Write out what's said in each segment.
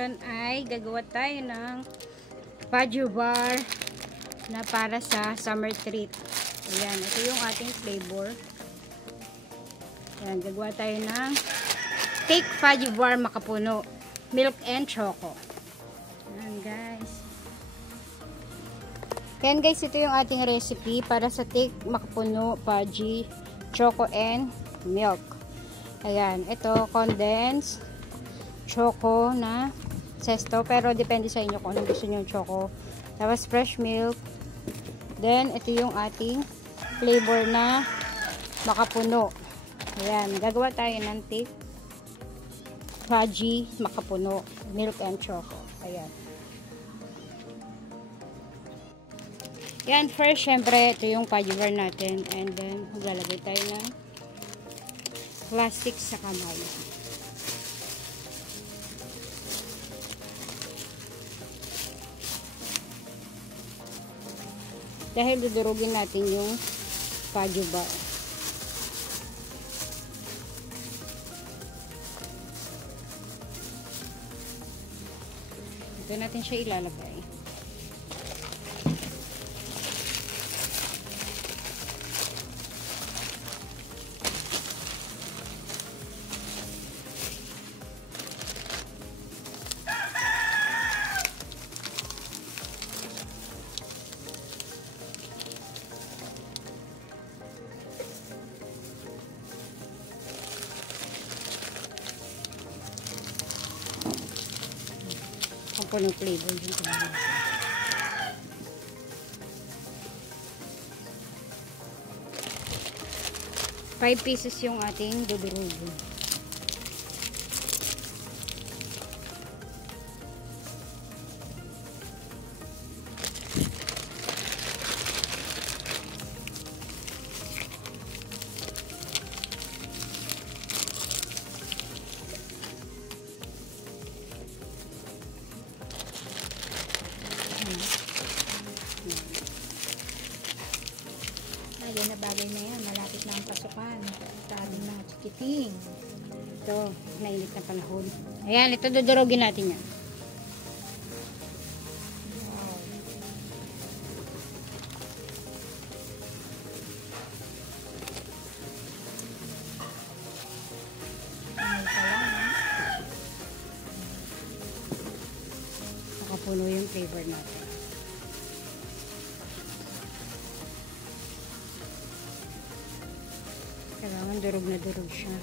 ngayon ay gagawa tayo ng Fudge bar na para sa summer treat. Ayan, ito yung ating flavor. Ayan, gagawa tayo ng thick fudge bar makapuno, milk and choco. Ayan guys. Ayan guys, ito yung ating recipe para sa thick makapuno, fudgy, choco and milk. Ayan, ito condensed choco na sesto, pero depende sa inyo kung ano gusto nyo choco. Tapos fresh milk. Then ito yung ating flavor na makapuno. Ayan, gagawa tayo ng thick fudgy makapuno, milk and choco. Ayan. Yan, first syempre ito yung fudgy bar natin, and then maglalagay tayo ng plastic sa kamay. Dahil dudurugin natin yung fudge bar. Ito natin siya ilalagay. Kung anong flavor yung kailangan. 5 pieces yung ating dudurugin. Ayan na bagay na yan. Malapit na ang pasukan. Sa ating mga chikiting. Ito, nainit na panahon. Ayan, ito dudurugin natin yan. Wow. Ano pa lang, Makapuno yung flavor natin. Kailangan durog na durog siya.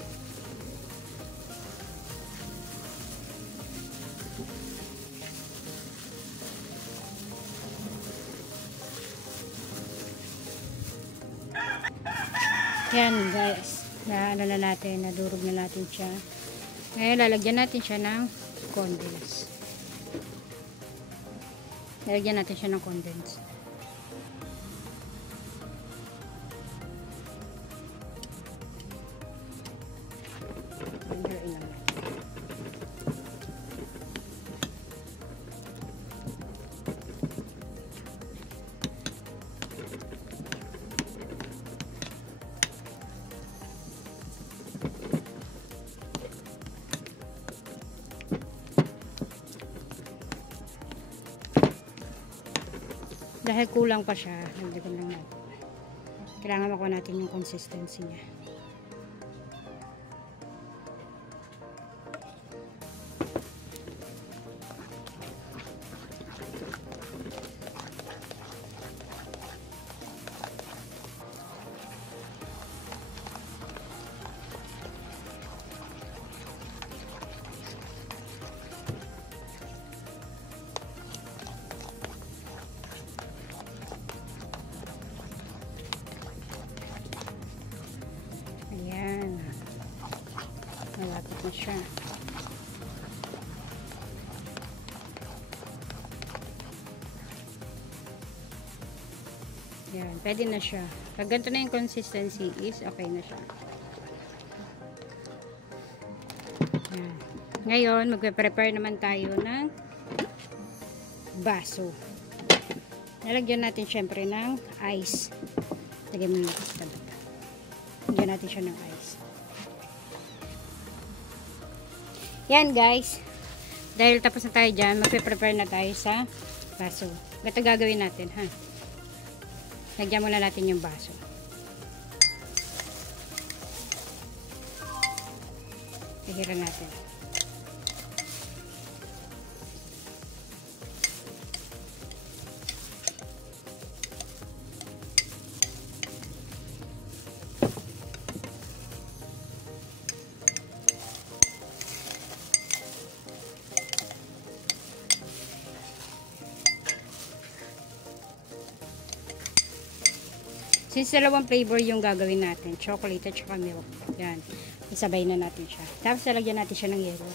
Yan guys, na ano na natin, nadurog na natin siya. Ngayon lalagyan natin siya ng condense. Lalagyan natin siya ng condense. Dahil kulang pa siya, nagdagan lang natin. Kailangan makuha natin yung consistency niya. Malapit na siya. Yan, pwede na siya. Pag ganito na yung consistency is okay na siya. Yan. Ngayon, magpe-prepare naman tayo ng baso. Nalagyan natin syempre ng ice. Lagyan mo yung tabi. Lagyan natin siya ng ice. Yan guys. Dahil tapos na tayo dyan, magpe-prepare na tayo sa baso. Ito gagawin natin, ha? Lagyan muna natin yung baso. Hihiran natin. Since dalawang flavor yung gagawin natin, chocolate at saka milk. Yan. Isabay na natin siya. Tapos lalagyan natin siya ng yelo.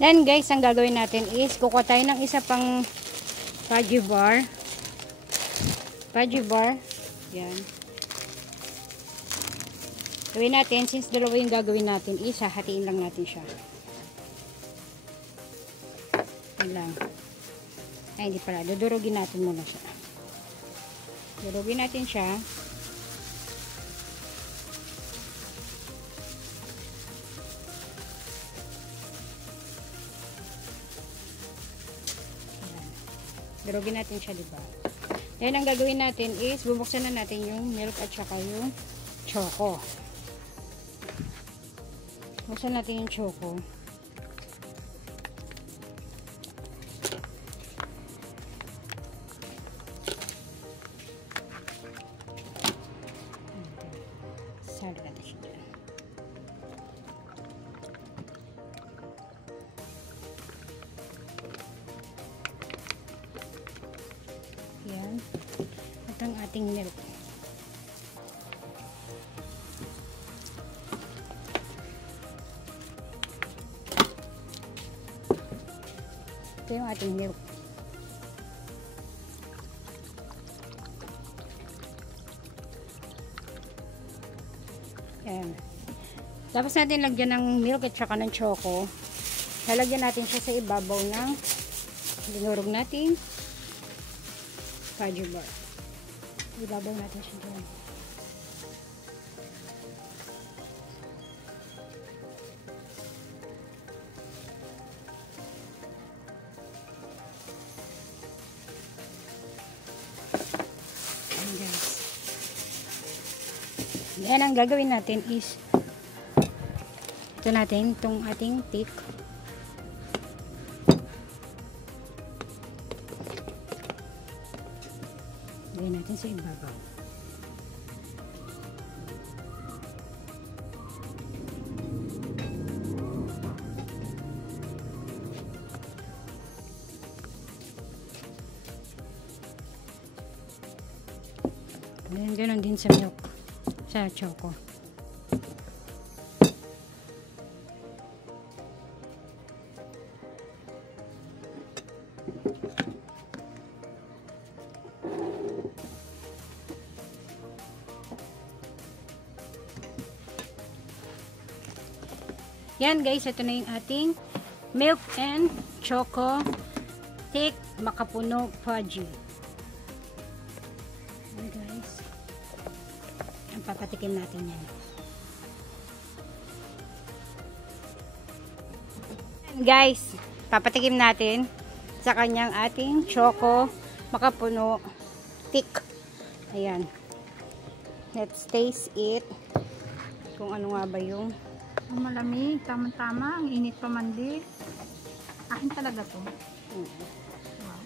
Then guys, ang gagawin natin is kukuha tayo ng isa pang fudgy bar. Fudgy bar. Yan. Gawin natin, since dalawa yung gagawin natin, isa, hatiin lang natin siya. Yan lang. Ay, hindi pala. Dudurugin natin muna siya. Durugin natin siya. Durugin natin siya, diba? Then, ang gagawin natin is, bubuksan na natin yung milk at saka yung choco. Buksan natin yung choco. Salo natin siya dyan. Yan. At ang ating milk. Ito yung ating milk. Yan. Tapos natin lagyan ng milk at saka ng choco. Lalagyan natin siya sa ibabaw ng dinurog natin fudgy bar. Ibabaw natin siya dyan. Ayan guys. Then ang gagawin natin is ito natin, itong ating thick. Lagyan natin sa ibabaw. Ganun din sa milk, sa choco. Yan guys, ito na yung ating milk and choco thick makapuno fudgy. Yan guys. Ang papatikim natin yan. Yan guys, papatikim natin sa kanyang ating choco makapuno thick. Ayan. Let's taste it. Kung ano nga ba yung Malamig, tama-tama. Ang init pa man din. Akin talaga to. Wow.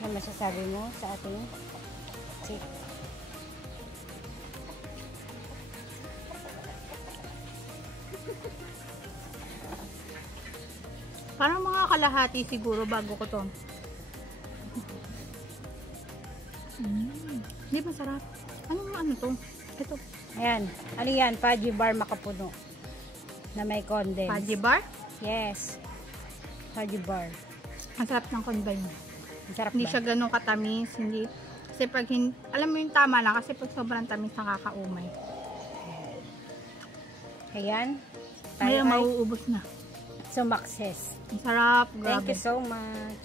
Ano masasabi mo sa ating chick? Parang mga kalahati siguro bago ko to. Hindi masarap. Ano to? Ito. Ayan. Ano yan? Fudgy bar makapuno. Na may condense. Fudgy bar? Yes. Fudgy bar. Ang sarap ng combine. Masarap Hindi ba? siya ganun katamis. Hindi Kasi pag alam mo yung tama lang, kasi pag sobrang tamis nakakaumay. Ayan. Tayo Ngayon ay mauubos na. sumakses. Ang sarap, Thank grabe. you so much.